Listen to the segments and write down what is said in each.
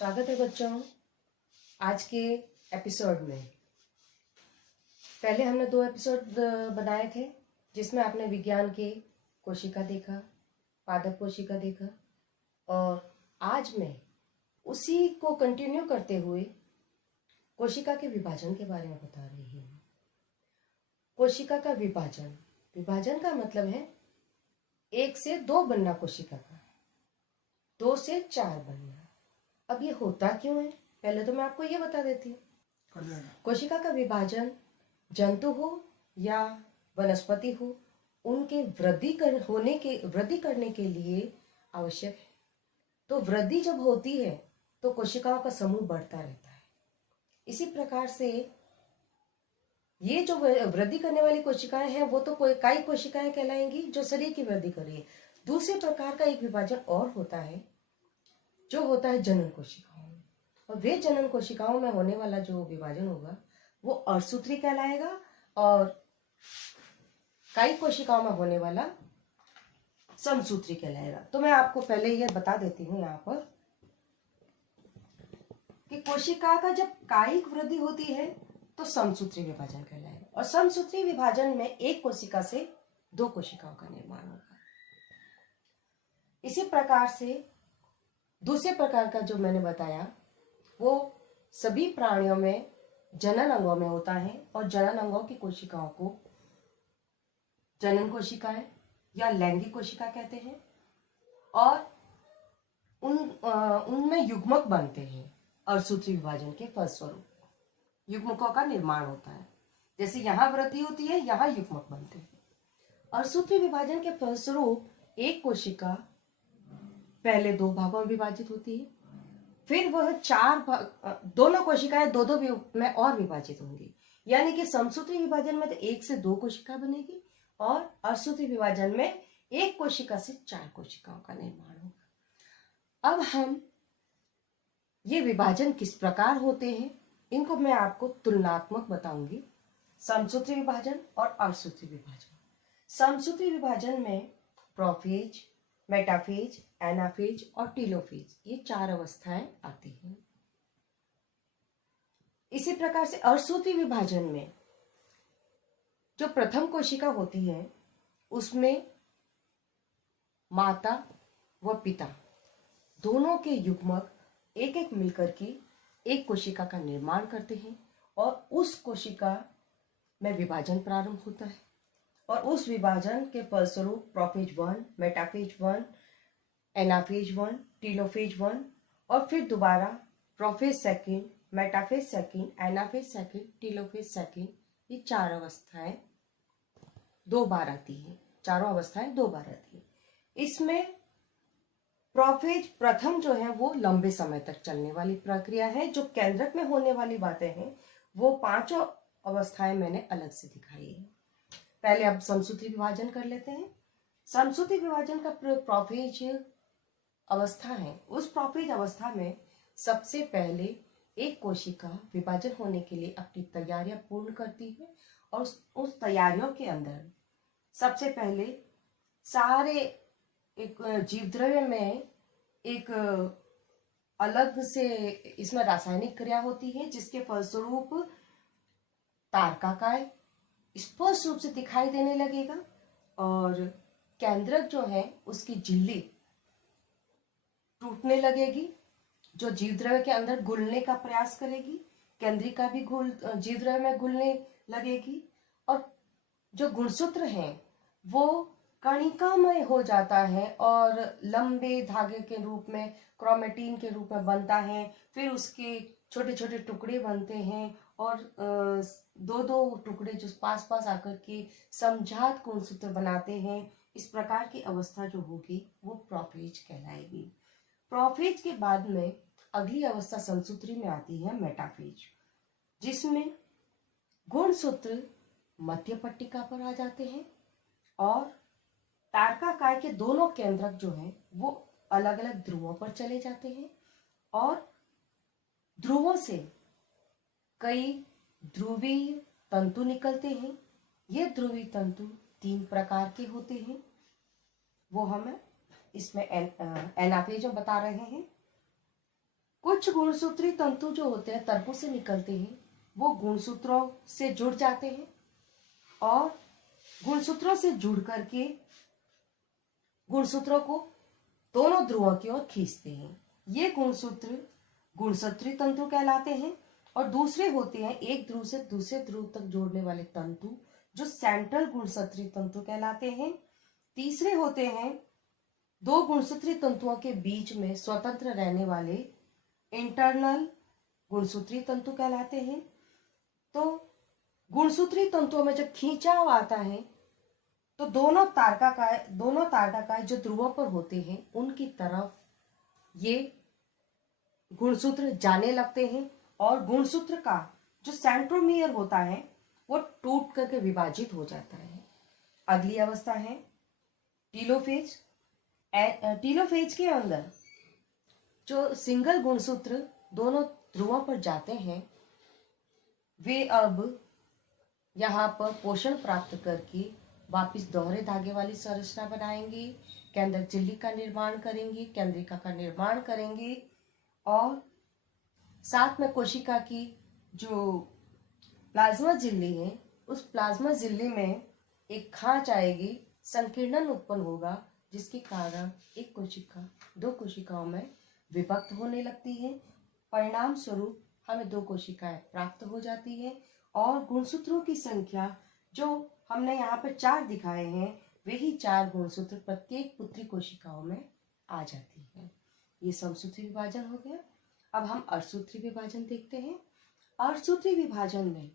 स्वागत है बच्चों आज के एपिसोड में। पहले हमने 2 एपिसोड बनाए थे जिसमें आपने विज्ञान के कोशिका देखा, पादप कोशिका देखा, और आज मैं उसी को कंटिन्यू करते हुए कोशिका के विभाजन के बारे में बता रही हूँ। कोशिका का विभाजन, विभाजन का मतलब है 1 से 2 बनना कोशिका का, 2 से 4 बनना। अब ये होता क्यों है, पहले तो मैं आपको ये बता देती हूँ। कोशिका का विभाजन जंतु हो या वनस्पति हो, उनके वृद्धि करने के लिए आवश्यक है। तो वृद्धि जब होती है तो कोशिकाओं का समूह बढ़ता रहता है। इसी प्रकार से ये जो वृद्धि करने वाली कोशिकाएं हैं वो तो कई कोशिकाएं कहलाएंगी जो शरीर की वृद्धि कर रही है। दूसरे प्रकार का एक विभाजन और होता है जो होता है जनन कोशिकाओं में, और वे जनन कोशिकाओं में होने वाला जो विभाजन होगा वो अर्धसूत्री कहलाएगा, और कई कोशिकाओं में होने वाला समसूत्री कहलाएगा। तो मैं आपको पहले ये बता देती हूँ यहाँ पर कि कोशिका का जब कायिक वृद्धि होती है तो समसूत्री विभाजन कहलाएगा, और समसूत्री विभाजन में एक कोशिका से 2 कोशिकाओं का निर्माण होगा। इसी प्रकार से दूसरे प्रकार का जो मैंने बताया वो सभी प्राणियों में जनन अंगों में होता है, और जनन अंगों की कोशिकाओं को जनन कोशिकाएं या लैंगिक कोशिका कहते हैं, और उनमें युग्मक बनते हैं। अर्धसूत्री विभाजन के फलस्वरूप युग्मकों का निर्माण होता है। जैसे यहाँ वृद्धि होती है, यहाँ युग्मक बनते हैं। अर्धसूत्री विभाजन के फलस्वरूप एक कोशिका पहले 2 भागों में विभाजित होती है, फिर वह 4 भाग, दोनों कोशिकाएं 2-2 में और विभाजित होंगी। यानी कि समसूत्री विभाजन में तो 1 से 2 कोशिका बनेगी, और अर्धसूत्री विभाजन में 1 कोशिका से 4 कोशिकाओं का निर्माण होगा। अब हम ये विभाजन किस प्रकार होते हैं इनको मैं आपको तुलनात्मक बताऊंगी, समसूत्री विभाजन और अर्धसूत्री विभाजन। समसूत्री विभाजन में प्रोफेज, मेटाफेज, एनाफेज और टीलोफेज, ये 4 अवस्थाएं आती हैं। इसी प्रकार से अर्धसूत्री विभाजन में जो प्रथम कोशिका होती है उसमें माता व पिता दोनों के युग्मक एक एक मिलकर के एक कोशिका का निर्माण करते हैं, और उस कोशिका में विभाजन प्रारंभ होता है, और उस विभाजन के फलस्वरूप प्रोफेज 1, मेटाफेज 1, एनाफेज 1, टीलोफेज 1, और फिर दोबारा प्रोफेज 2, मेटाफेज 2, एनाफेज 2, टीलोफेज 2, ये 4 अवस्थाएं 2 बार आती हैं। चारों अवस्थाएं 2 बार आती हैं। इसमें प्रोफेज प्रथम जो है वो लंबे समय तक चलने वाली प्रक्रिया है। जो केंद्रक में होने वाली बातें हैं वो 5 अवस्थाएं मैंने अलग से दिखाई है। पहले अब समसूत्री विभाजन कर लेते हैं। समसूत्री विभाजन का प्रोफेज अवस्था है, उस प्रोफेज अवस्था में सबसे पहले एक कोशिका विभाजन होने के लिए अपनी तैयारियां पूर्ण करती है, और उस तैयारियों के अंदर सबसे पहले सारे एक जीवद्रव्य में एक अलग से इसमें रासायनिक क्रिया होती है, जिसके फलस्वरूप तारकाकाय स्पष्ट रूप से दिखाई देने लगेगा, और केंद्रक जो है उसकी झिल्ली टूटने लगेगी, जो जीवद्रव्य के अंदर घुलने का प्रयास करेगी। केंद्रिका भी जीवद्रव्य में घुलने लगेगी, और जो गुणसूत्र हैं वो कणिकामय हो जाता है और लंबे धागे के रूप में, क्रोमेटिन के रूप में बनता है। फिर उसके छोटे छोटे टुकड़े बनते हैं, और 2-2 टुकड़े जो पास पास आकर के समजात गुणसूत्र बनाते हैं। इस प्रकार की अवस्था जो होगी वो प्रोफेज कहलाएगी। प्रोफेज के बाद में अगली अवस्था समसूत्री में आती है मेटाफेज, जिसमें गुणसूत्र मध्य पट्टिका पर आ जाते हैं, और तारकाकाय के दोनों केंद्रक जो हैं वो अलग अलग ध्रुवों पर चले जाते हैं, और ध्रुवों से कई ध्रुवीय तंतु निकलते हैं। ये ध्रुवीय तंतु 3 प्रकार के होते हैं, वो हम इसमें एनाफेज में बता रहे हैं। कुछ गुणसूत्री तंतु जो होते हैं तर्कों से निकलते हैं, वो गुणसूत्रों से जुड़ जाते हैं और गुणसूत्रों से जुड़ करके गुणसूत्रों को दोनों ध्रुवों की ओर खींचते हैं। ये गुणसूत्र गुणसूत्री तंतु कहलाते हैं। और दूसरे होते हैं एक ध्रुव से दूसरे ध्रुव तक जोड़ने वाले तंतु, जो सेंट्रल गुणसूत्री तंतु कहलाते हैं। तीसरे होते हैं दो गुणसूत्री तंतुओं के बीच में स्वतंत्र रहने वाले इंटरनल गुणसूत्री तंतु कहलाते हैं। तो गुणसूत्री तंतुओं में जब खींचाव आता है तो दोनों तारकाकाय जो ध्रुवों पर होते हैं उनकी तरफ ये गुणसूत्र जाने लगते हैं और गुणसूत्र का जो सेंट्रोमियर होता है वो टूट करके विभाजित हो जाता है। अगली अवस्था है टीलोफेज। टीलोफेज के अंदर जो सिंगल गुणसूत्र दोनों ध्रुवों पर जाते हैं वे अब यहाँ पर पोषण प्राप्त करके वापिस दोहरे धागे वाली संरचना बनाएंगे, केंद्रक झिल्ली का निर्माण करेंगे, केंद्रिका का निर्माण करेंगे और साथ में कोशिका की जो प्लाज्मा झिल्ली है उस प्लाज्मा झिल्ली में एक खांच आएगी, संकीर्णन उत्पन्न होगा, जिसके कारण एक कोशिका दो कोशिकाओं में विभक्त होने लगती है। परिणाम स्वरूप हमें दो कोशिकाएं प्राप्त हो जाती है और गुणसूत्रों की संख्या जो हमने यहाँ पर 4 दिखाए हैं वही 4 गुणसूत्र प्रत्येक पुत्री कोशिकाओं में आ जाती है। ये समसूत्री विभाजन हो गया। अब हम अर्धसूत्री विभाजन देखते हैं। अर्धसूत्री विभाजन में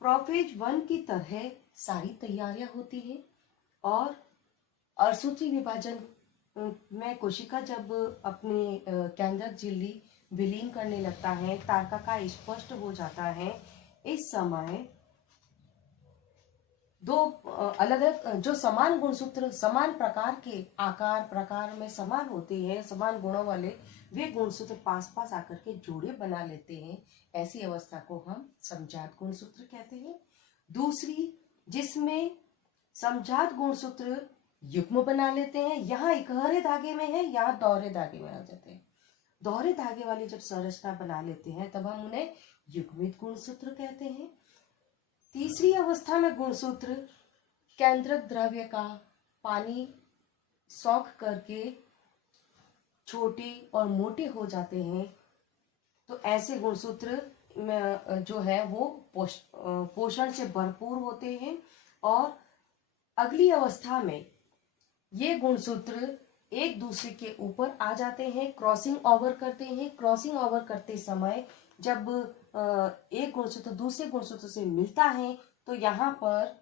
प्रोफेज 1 की तरह सारी तैयारियां होती है और अर्धसूत्री विभाजन में कोशिका जब अपनी केंद्रक झिल्ली विलीन करने लगता है, तारकाकाय स्पष्ट हो जाता है, इस समय दो अलग अलग जो समान गुणसूत्र समान प्रकार के आकार प्रकार में समान होते हैं, समान गुणों वाले वे गुणसूत्र पास पास आकर के जोड़े बना लेते हैं। ऐसी अवस्था को हम समजात गुणसूत्र कहते हैं। दूसरी जिसमें समजात गुणसूत्र युग्म बना लेते हैं, यहाँ इकहरे धागे में है, यहाँ दोहरे धागे में आ जाते हैं। दोहरे धागे वाली जब संरचना बना लेते हैं तब हम उन्हें युग्मित गुणसूत्र कहते हैं। तीसरी अवस्था में गुणसूत्र केंद्रक द्रव्य का पानी सोख करके छोटे और मोटे हो जाते हैं, तो ऐसे गुणसूत्र जो है वो पोषण से भरपूर होते हैं। और अगली अवस्था में ये गुणसूत्र एक दूसरे के ऊपर आ जाते हैं, क्रॉसिंग ओवर करते हैं। क्रॉसिंग ओवर करते समय जब एक गुणसूत्र दूसरे गुणसूत्र से मिलता है तो यहाँ पर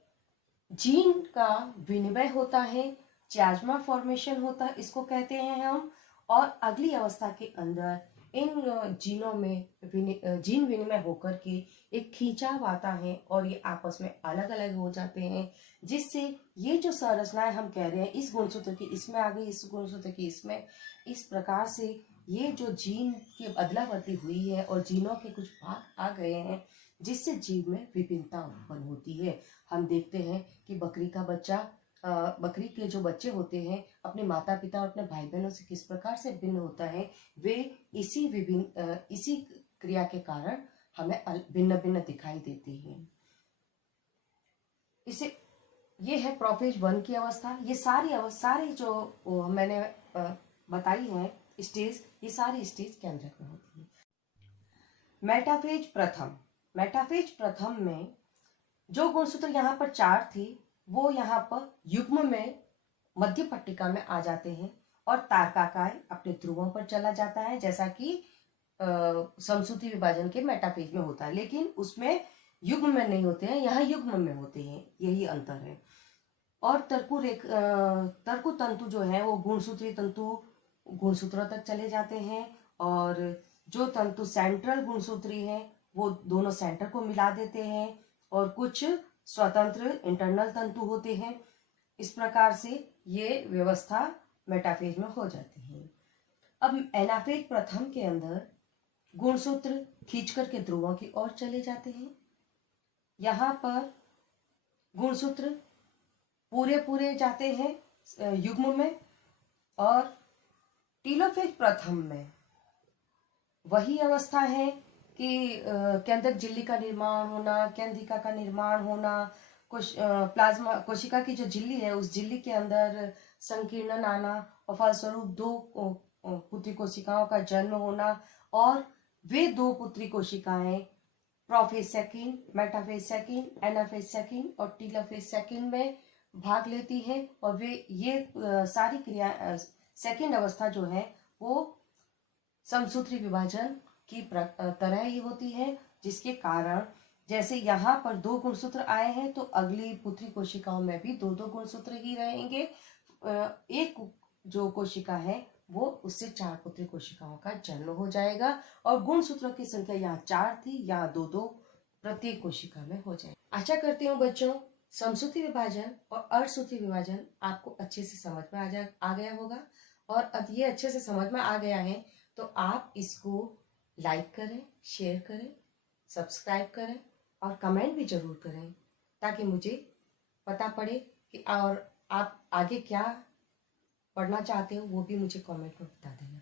जीन का विनिमय होता है, चियाज्मा फॉर्मेशन होता है, इसको कहते हैं हम। और अगली अवस्था के अंदर इन जीनों में जीन विनिमय होकर के एक खींचाव आता है और ये आपस में अलग अलग हो जाते हैं, जिससे ये जो संरचनाएं हम कह रहे हैं इस गुणसूत्र की इसमें आ गई, इस गुणसूत्र की इसमें, इस प्रकार से ये जो जीन की अदला बदली हुई है और जीनों के कुछ भाग आ गए हैं, जिससे जीव में विभिन्नता उत्पन्न होती है। हम देखते हैं कि बकरी के जो बच्चे होते हैं अपने माता पिता और अपने भाई बहनों से किस प्रकार से भिन्न होता है, वे इसी क्रिया के कारण हमें भिन्न भिन्न दिखाई देती है। ये है प्रोफेज 1 की अवस्था। ये सारी जो मैंने बताई है स्टेज, ये सारी स्टेज केंद्रक में होती है। मेटाफेज प्रथम में जो गुणसूत्र यहाँ पर 4 थी वो यहाँ पर युग्म में मध्य पट्टिका में आ जाते हैं और तारकाकाय अपने ध्रुवों पर चला जाता है, जैसा कि समसूत्री विभाजन के मेटाफेज में होता है, लेकिन उसमें युग्म में नहीं होते हैं, यहाँ युग्म में होते हैं, यही अंतर है। और तर्कु तंतु जो है वो गुणसूत्री तंतु गुणसूत्रों तक चले जाते हैं और जो तंतु सेंट्रल गुणसूत्री हैं वो दोनों सेंटर को मिला देते हैं और कुछ स्वतंत्र इंटरनल तंतु होते हैं। इस प्रकार से ये व्यवस्था मेटाफेज में हो जाती है। अब एनाफेज प्रथम के अंदर गुणसूत्र खींच करके ध्रुवों की ओर चले जाते हैं। यहाँ पर गुणसूत्र पूरे जाते हैं युग्म में। और टीलोफेज प्रथम में वही अवस्था है कि केंद्रक झिल्ली का निर्माण होना, केंद्रिका का निर्माण होना, प्लाज्मा कोशिका की जो झिल्ली है उस झिल्ली के अंदर संकीर्णन आना और फलस्वरूप दो पुत्री कोशिकाओं का जन्म होना, और वे दो पुत्री कोशिकाएं prophase second, metaphase second, anaphase second और टीलोफेज सेकंड में भाग लेती हैं। और वे ये सारी क्रिया सेकंड अवस्था जो है वो समसूत्री विभाजन की तरह ही होती है, जिसके कारण जैसे यहाँ पर 2 गुणसूत्र आए हैं तो अगली पुत्री कोशिकाओं में भी 2-2 गुणसूत्र ही रहेंगे। एक जो कोशिका है वो उससे 4 पुत्री कोशिकाओं का जन्म हो जाएगा और गुणसूत्रों की संख्या यहाँ 4 थी, यहाँ 2-2 प्रत्येक कोशिका में हो जाए। आशा करती हूँ बच्चों समसूत्री विभाजन और अर्धसूत्री विभाजन आपको अच्छे से समझ में आ गया होगा। और अब ये अच्छे से समझ में आ गया है तो आप इसको लाइक करें, शेयर करें, सब्सक्राइब करें और कमेंट भी जरूर करें, ताकि मुझे पता पड़े कि और आप आगे क्या पढ़ना चाहते हो वो भी मुझे कमेंट में बता देना।